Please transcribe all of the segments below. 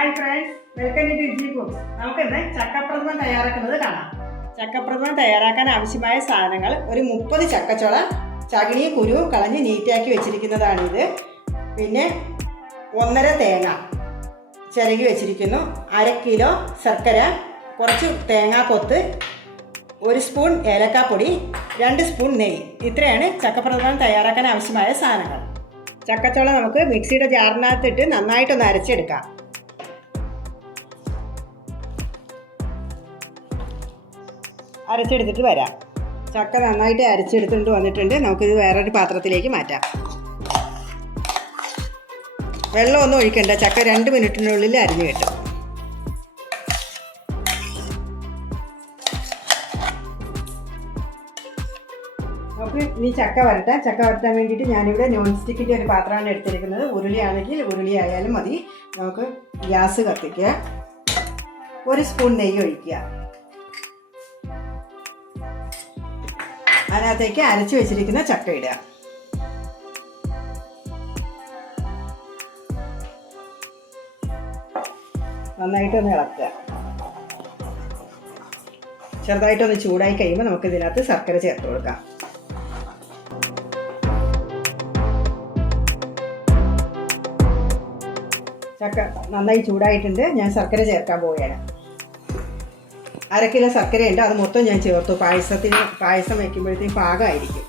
Hi friends, welcome to G cooks. നമുക്കിന്ന് ചക്കപ്രഥമൻ തയ്യാറാക്കുന്നത് കാണാം. ചക്കപ്രഥമൻ തയ്യാറാക്കാൻ ആവശ്യമായ സാധനങ്ങൾ: ഒരു 30 ചക്കച്ചുള ചകിരിയും കുരുവും കളഞ്ഞ് നീറ്റാക്കി വെച്ചിരിക്കുന്നതാണിത്. പിന്നെ 1.5 തേങ്ങ ചിരകി വെച്ചിരിക്കുന്നു, 1/2 കിലോ ശർക്കര, കുറച്ച് തേങ്ങാക്കൊത്ത്, 1 സ്പൂൺ ഏലക്കാപ്പൊടി, 2 സ്പൂൺ നെയ്യ്. ഇത്രയാണ് ചക്കപ്രഥമൻ തയ്യാറാക്കാൻ ആവശ്യമായ സാധനങ്ങൾ. ചക്കച്ചുള നമുക്ക് മിക്സിയുടെ ജാറിനകത്തിട്ട് നന്നായിട്ടൊന്ന് അരച്ചെടുക്കാം. അരച്ചെടുത്തിട്ട് വരാം. ചക്ക നന്നായിട്ട് അരച്ചെടുത്തിട്ട് വന്നിട്ടുണ്ട്. നമുക്കിത് വേറൊരു പാത്രത്തിലേക്ക് മാറ്റാം. വെള്ളമൊന്നും ഒഴിക്കണ്ട, ചക്ക 2 മിനിറ്റിനുള്ളിൽ അരിഞ്ഞു കിട്ടും. നമുക്ക് ഇനി ചക്ക വരട്ടാൻ വേണ്ടിയിട്ട് ഞാനിവിടെ നോൺ സ്റ്റിക്കിൻ്റെ ഒരു പാത്രമാണ് എടുത്തിരിക്കുന്നത്. ഉരുളിയാണെങ്കിൽ ഉരുളി ആയാലും മതി. നമുക്ക് ഗ്യാസ് കത്തിക്കുക, 1 സ്പൂൺ നെയ്യ് ഒഴിക്കുക, അതിനകത്തേക്ക് അരച്ചു വെച്ചിരിക്കുന്ന ചക്ക ഇടുക. നന്നായിട്ടൊന്ന് ഇളക്കുക. ചെറുതായിട്ടൊന്ന് ചൂടായി കഴിയുമ്പോൾ നമുക്ക് ഇതിനകത്ത് ശർക്കര ചേർത്ത് കൊടുക്കാം. ചക്ക നന്നായി ചൂടായിട്ടുണ്ട്. ഞാൻ ശർക്കര ചേർക്കാൻ പോവുകയാണ്. 1/2 കിലോ ശർക്കരയുണ്ട്, അത് മൊത്തം ഞാൻ ചേർത്തു. പായസം വയ്ക്കുമ്പോഴത്തേക്കും പാകമായിരിക്കും.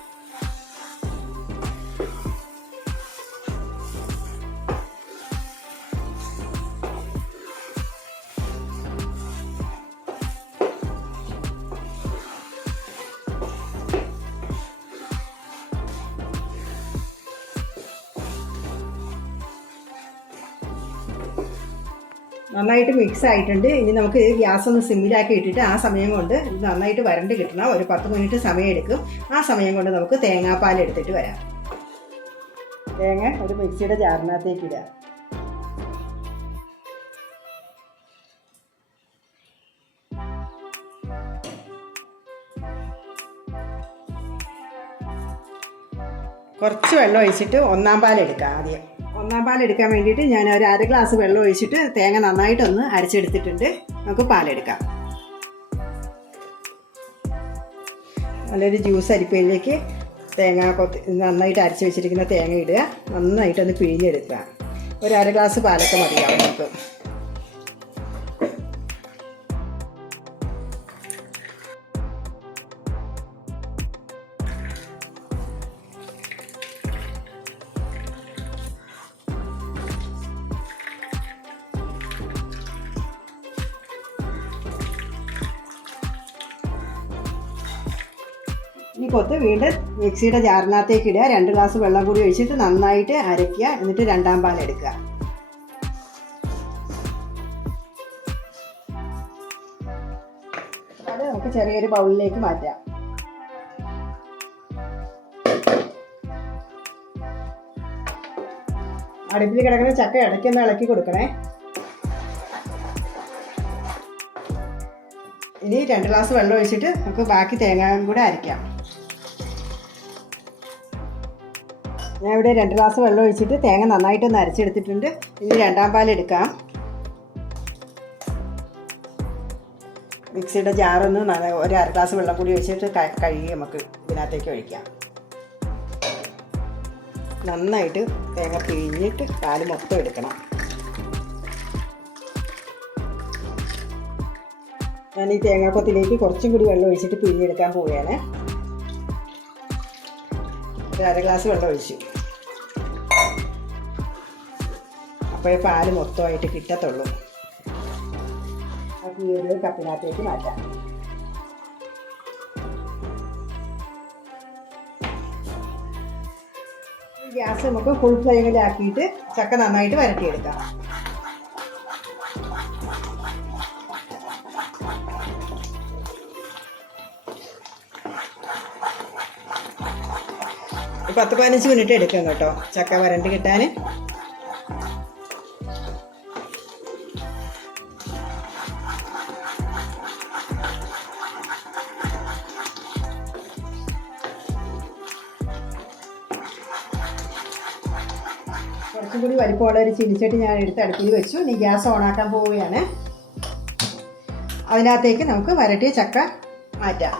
നന്നായിട്ട് മിക്സ് ആയിട്ടുണ്ട്. ഇനി നമുക്ക് ഗ്യാസ് ഒന്ന് സിമ്മിലാക്കി ഇട്ടിട്ട് ആ സമയം കൊണ്ട് ഇത് നന്നായിട്ട് വരണ്ട് കിട്ടണം. ഒരു 10 മിനിറ്റ് സമയം എടുക്കും. ആ സമയം കൊണ്ട് നമുക്ക് തേങ്ങാപ്പാൽ എടുത്തിട്ട് വരാം. തേങ്ങ ഒരു മിക്സിയുടെ ജാറിനകത്തേക്ക് ഇടുക. കുറച്ച് വെള്ളം ഒഴിച്ചിട്ട് 1-ാം പാൽ എടുക്കാം. ആദ്യം 1-ാം പാൽ എടുക്കാൻ വേണ്ടിയിട്ട് ഞാൻ ഒരു 1/2 ഗ്ലാസ് വെള്ളം ഒഴിച്ചിട്ട് തേങ്ങ നന്നായിട്ടൊന്ന് അരച്ചെടുത്തിട്ടുണ്ട്. നമുക്ക് പാലെടുക്കാം. നല്ലൊരു ജ്യൂസ് അരിപ്പയിലേക്ക് നന്നായിട്ട് അരച്ച് വെച്ചിരിക്കുന്ന തേങ്ങ ഇടുക. നന്നായിട്ടൊന്ന് പിഴിഞ്ഞെടുക്കുക. ഒരു 1/2 ഗ്ലാസ് പാലൊക്കെ മതിയാവും നമുക്ക്. ഈ കൊത്ത് വീണ്ടും മിക്സിയുടെ ജാറിനകത്തേക്ക് ഇടുക. 2 ഗ്ലാസ് വെള്ളം കൂടി ഒഴിച്ചിട്ട് നന്നായിട്ട് അരയ്ക്കുക. എന്നിട്ട് 2-ാം പാൽ എടുക്കുക. അത് നമുക്ക് ചെറിയൊരു ബൗളിലേക്ക് മാറ്റാം. അടുപ്പിൽ കിടക്കുന്ന ചക്ക ഇടയ്ക്കൊന്ന് ഇളക്കി കൊടുക്കണേ. ഇനി 2 ഗ്ലാസ് വെള്ളം ഒഴിച്ചിട്ട് നമുക്ക് ബാക്കി തേങ്ങയും കൂടെ അരയ്ക്കാം. ഞാൻ ഇവിടെ 2 ഗ്ലാസ് വെള്ളം ഒഴിച്ചിട്ട് തേങ്ങ നന്നായിട്ടൊന്ന് അരച്ചെടുത്തിട്ടുണ്ട്. ഇനി 2-ാം പാൽ എടുക്കാം. മിക്സിയുടെ ജാറൊന്ന് ഒരു 1/2 ഗ്ലാസ് വെള്ളം കൂടി ഒഴിച്ചിട്ട് കഴുകി നമുക്ക് ഇതിനകത്തേക്ക് ഒഴിക്കാം. നന്നായിട്ട് തേങ്ങ പിഴിഞ്ഞിട്ട് പാൽ മൊത്തം എടുക്കണം. ഞാൻ ഈ തേങ്ങാക്കൊത്തിലേക്ക് കുറച്ചും കൂടി വെള്ളം ഒഴിച്ചിട്ട് പിഴിഞ്ഞെടുക്കാൻ പോവുകയാണ്. ഒരു 1/2 ഗ്ലാസ് വെള്ളം ഒഴിച്ചു. അപ്പോഴേ പാല് മൊത്തമായിട്ട് കിട്ടത്തുള്ളൂ. നമുക്ക് ഈ ഒരു കപ്പിനകത്തേക്ക് മാറ്റാം. ഗ്യാസ് നമുക്ക് ഫുൾ ഫ്ലെയിമിലാക്കിയിട്ട് ചക്ക നന്നായിട്ട് വരട്ടിയെടുക്കാം. ഒരു 10-15 മിനിറ്റ് എടുക്കും കേട്ടോ ചക്ക വരണ്ട് കിട്ടാൻ. കുറച്ച് കൂടി വലിപ്പമുള്ള ഒരു ചീനിച്ചട്ടി ഞാൻ എടുത്ത് അടുപ്പിൽ വെച്ചു. ഇനി ഗ്യാസ് ഓണാക്കാൻ പോവുകയാണ്. അതിനകത്തേക്ക് നമുക്ക് വരട്ടിയ ചക്ക മാറ്റാം.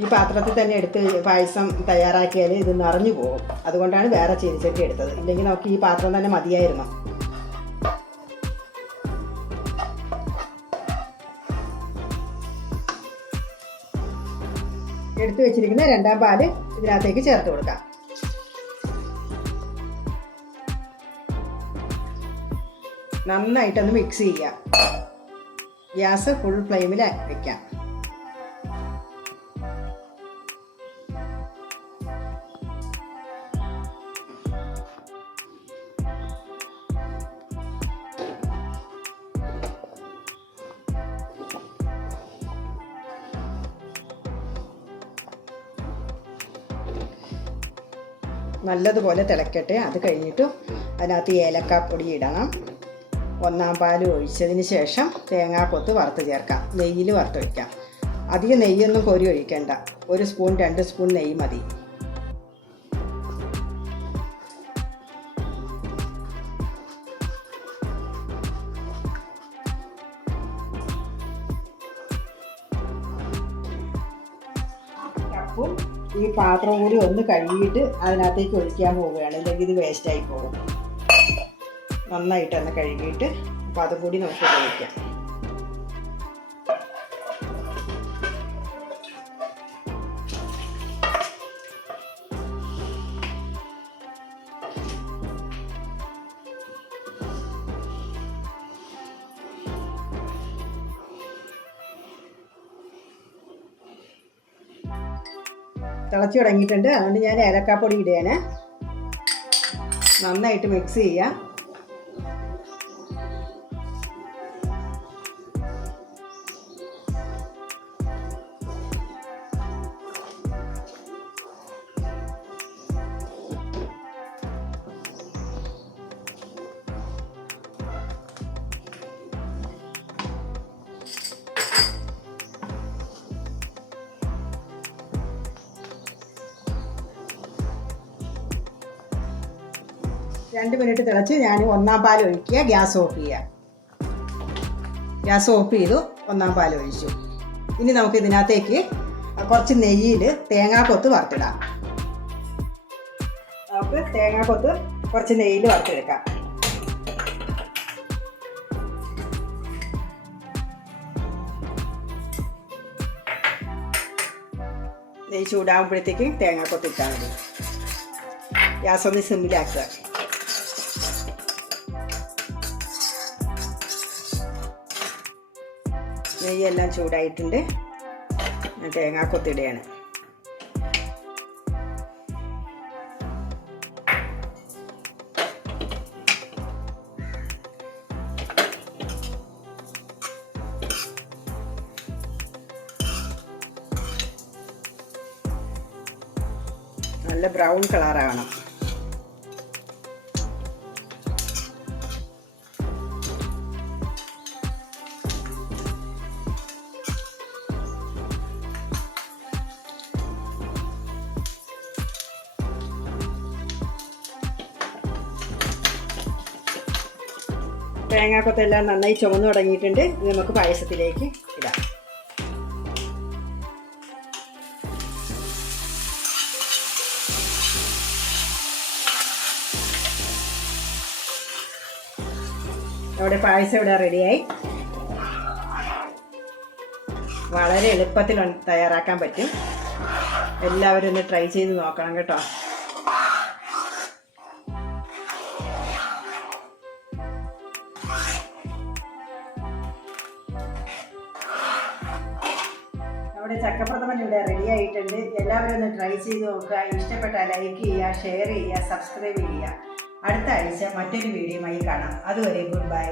ഈ പാത്രത്തിൽ തന്നെ എടുത്ത് പായസം തയ്യാറാക്കിയാൽ ഇത് നിറഞ്ഞു പോകും. അതുകൊണ്ടാണ് വേറെ ചീനിച്ചട്ടി എടുത്തത്. ഇല്ലെങ്കിൽ നമുക്ക് ഈ പാത്രം തന്നെ മതിയായിരുന്നു. എടുത്തു വെച്ചിരിക്കുന്ന രണ്ടാം പാല് ഇതിനകത്തേക്ക് ചേർത്ത് കൊടുക്കാം. നന്നായിട്ടൊന്ന് മിക്സ് ചെയ്യാം. ഗ്യാസ് ഫുൾ ഫ്ലെയിമിൽ വെക്കാം. നല്ലതുപോലെ തിളക്കട്ടെ. അത് കഴിഞ്ഞിട്ട് അതിനകത്ത് ഏലക്കാപ്പൊടി ഇടണം. ഒന്നാം പാൽ ഒഴിച്ചതിന് ശേഷം തേങ്ങാക്കൊത്ത് വറുത്ത് ചേർക്കാം. നെയ്യിൽ വറുത്ത് വയ്ക്കാം. അധികം നെയ്യൊന്നും കോരി ഒഴിക്കേണ്ട. 1 സ്പൂൺ 2 സ്പൂൺ നെയ്യ് മതി. കപ്പും ഈ പാത്രം കൂടി ഒന്ന് കഴുകിയിട്ട് അതിനകത്തേക്ക് ഒഴിക്കാൻ പോവുകയാണ്. ഇല്ലെങ്കിൽ ഇത് വേസ്റ്റായി പോകും. നന്നായിട്ട് തന്നെ കഴുകിയിട്ട് അപ്പോൾ അതും കൂടി നമുക്ക് ഉപയോഗിക്കാം. തിളച്ച് തുടങ്ങിയിട്ടുണ്ട്. അതുകൊണ്ട് ഞാൻ ഏലക്കാപ്പൊടി ഇടുകയാണ്. നന്നായിട്ട് മിക്സ് ചെയ്യാം. രണ്ട് മിനിറ്റ് തിളച്ച് ഞാൻ ഒന്നാം പാൽ ഒഴിക്കുക. ഗ്യാസ് ഓഫ് ചെയ്യുക. ഗ്യാസ് ഓഫ് ചെയ്തു. ഒന്നാം പാൽ ഒഴിച്ചു. ഇനി നമുക്ക് ഇതിനകത്തേക്ക് കുറച്ച് നെയ്യിൽ തേങ്ങാക്കൊത്ത് വറുത്തിടാം. നമുക്ക് തേങ്ങാക്കൊത്ത് കുറച്ച് നെയ്യിൽ വറുത്തെടുക്കാം. നെയ്യ് ചൂടാകുമ്പോഴത്തേക്ക് തേങ്ങാക്കൊത്ത് ഇട്ടാൽ മതി. ഗ്യാസ് ഒന്ന് സിമ്മിലാക്കുക. നെയ്യെല്ലാം ചൂടായിട്ടുണ്ട്. ഞാൻ തേങ്ങാക്കൊത്തിടുകയാണ്. നല്ല ബ്രൗൺ കളറാവണം. തേങ്ങാക്കൊത്തെല്ലാം നന്നായി ചുവന്ന് തുടങ്ങിയിട്ടുണ്ട്. ഇത് നമുക്ക് പായസത്തിലേക്ക് ഇടാം. നമ്മുടെ പായസം ഇവിടെ റെഡിയായി. വളരെ എളുപ്പത്തിൽ തയ്യാറാക്കാൻ പറ്റും. എല്ലാവരും ഒന്ന് ട്രൈ ചെയ്ത് നോക്കണം കേട്ടോ. നമ്മുടെ ചക്കപ്രഥമൻ ഇവിടെ റെഡി ആയിട്ടുണ്ട്. എല്ലാവരും ഒന്ന് ട്രൈ ചെയ്ത് നോക്കുക. ഇഷ്ടപ്പെട്ടാൽ ലൈക്ക് ചെയ്യുക, ഷെയർ ചെയ്യുക, സബ്സ്ക്രൈബ് ചെയ്യുക. അടുത്ത ആഴ്ച മറ്റൊരു വീഡിയോയുമായി കാണാം. അതുവരെ ഗുഡ് ബൈ.